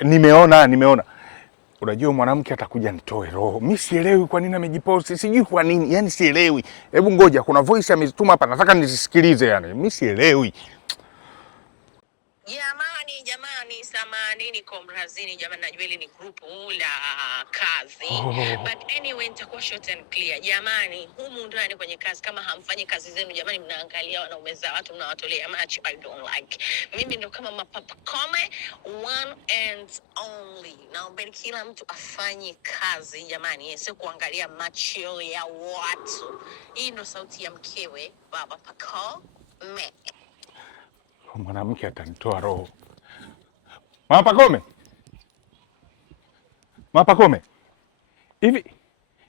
Nimeona. Unajua mwanamke atakuja nitoe roho. Mimi sielewi kwa nini amejiposti. Sijui kwa nini. Yaani sielewi. Hebu ngoja, kuna voice ametuma hapa, nataka nizisikilize yani. Mimi sielewi. Jamani, samahani niko mrazini jamani, najua hili ni group la kazi. But anyway, nitakuwa short and clear. Jamani, humu ndani kwenye kazi kama hamfanyi kazi zenu jamani, mnaangalia wanaume za watu mnawatolea macho. I don't like. Mimi ndo kama Mapapa Kome, one and only. Naombeni kila mtu afanye kazi jamani, sio kuangalia macho ya watu. Hii ndo sauti ya mkewe Baba Pakome. Mwanamke atanitoa roho. Mama Pakome. Hivi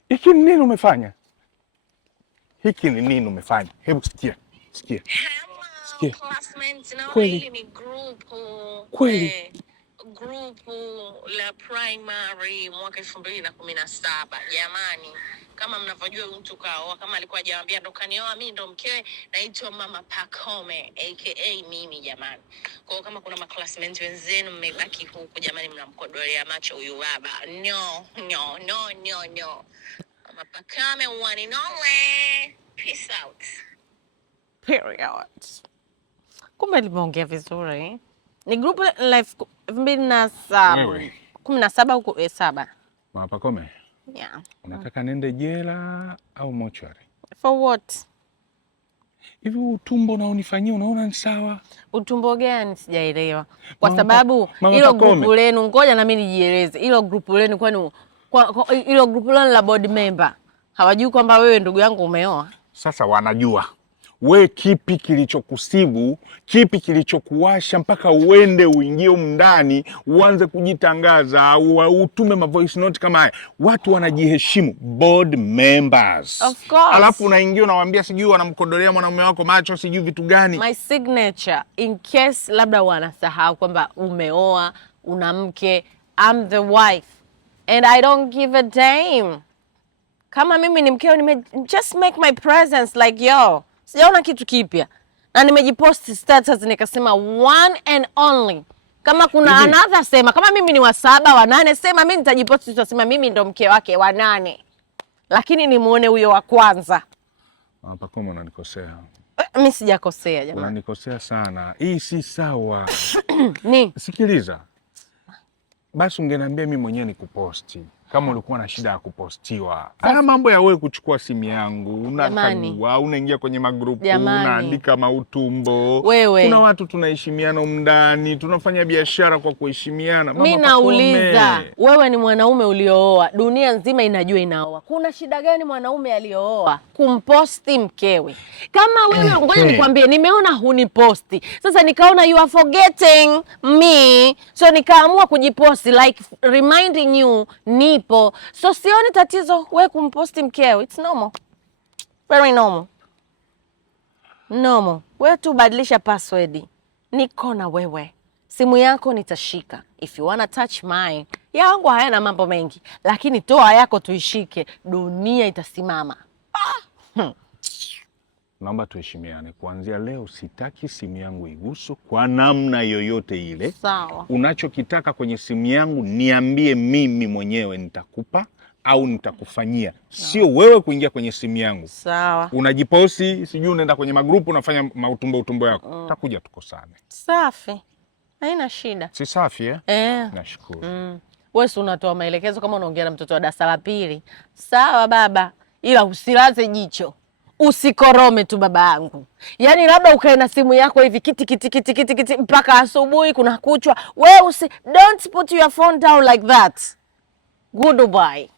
hiki ni nini umefanya? Hebu sikia. Hello, classmates. No, hili ni group. Group la primary mwaka 2017. Jamani, kama mnavyojua mtu kaoa, kama alikuwa hajawaambia ndo kanioa, mimi ndo mkewe, naitwa Mama Pakome aka mimi jamani. Kwa hiyo kama kuna maclassmates wenzenu mmebaki huko jamani, mnamkodolea macho huyu baba. No. Mama Pakome, one and only. Peace out. Period. Kumbe limeongea vizuri. Ni group life 2017. 17 huko 7. Mama Pakome. Yeah. Unataka nende jela au mochari? For what? Hivi utumbo unaonifanyia unaona ni sawa? Utumbo gani sijaelewa. Kwa sababu hilo group lenu, ngoja na mimi nijieleze. Hilo group lenu kwani hilo group lenu la board member hawajui kwamba wewe ndugu yangu umeoa? Sasa wanajua. We kipi kilichokusibu, kipi kilichokuwasha mpaka uende uingie ndani uanze kujitangaza utume ma voice note kama haya? Watu wanajiheshimu, board members. Of course. Alafu unaingia unawaambia sijui wanamkodolea mwanamume wako macho sijui vitu gani. My signature in case labda wanasahau kwamba umeoa, una mke, I'm the wife and I don't give a damn. Kama mimi ni mkeo, just make my presence like yo. Sijaona kitu kipya. Na nimejipost status nikasema one and only. Kama kuna another sema, kama mimi ni wa 7 wa 8 sema, mimi nitajipost tutasema mimi ndo mke wake wa 8. Lakini nimuone huyo wa kwanza. Hapa kama unanikosea. Mimi sijakosea jamani. Unanikosea sana. Hii si sawa. Ni. Sikiliza. Basi ungeniambia mimi mwenyewe nikuposti. Kama ulikuwa na shida ya kupostiwa. Haya mambo ya wewe kuchukua simu yangu, unakagua, unaingia kwenye magrupu, unaandika mautumbo. Wewe. Kuna watu tunaheshimiana ndani, tunafanya biashara kwa kuheshimiana. Mimi nauliza, wewe ni mwanaume uliooa, dunia nzima inajua inaoa. Kuna shida gani mwanaume aliyooa kumposti mkewe? Kama wewe ngoja nikwambie, nimeona huniposti. Sasa nikaona you are forgetting me, so nikaamua kujiposti like reminding you nipo. So sioni tatizo wewe kumposti mkeo. It's normal. Very normal. Normal. Wewe tu badilisha password. Niko na wewe. Simu yako nitashika. If you wanna touch mine. Yangu hayana mambo mengi. Lakini toa yako tuishike. Dunia itasimama. Naomba tuheshimiane. Kuanzia leo sitaki simu yangu iguswe kwa namna yoyote ile. Sawa. Unachokitaka kwenye simu yangu niambie mimi mwenyewe, nitakupa au nitakufanyia. Sio wewe kuingia kwenye simu yangu. Sawa. Unajiposti, sijui unaenda kwenye magrupu unafanya utumbo yako. Takuja tukosane. Safi. Haina shida. Si safi eh? Nashukuru. Wewe si unatoa maelekezo kama unaongea na mtoto wa darasa la 2. Sawa baba. Ila usilaze jicho. Usikorome tu baba yangu. Yaani labda ukae na simu yako hivi kiti mpaka asubuhi kuna kuchwa. Wewe don't put your phone down like that. Goodbye.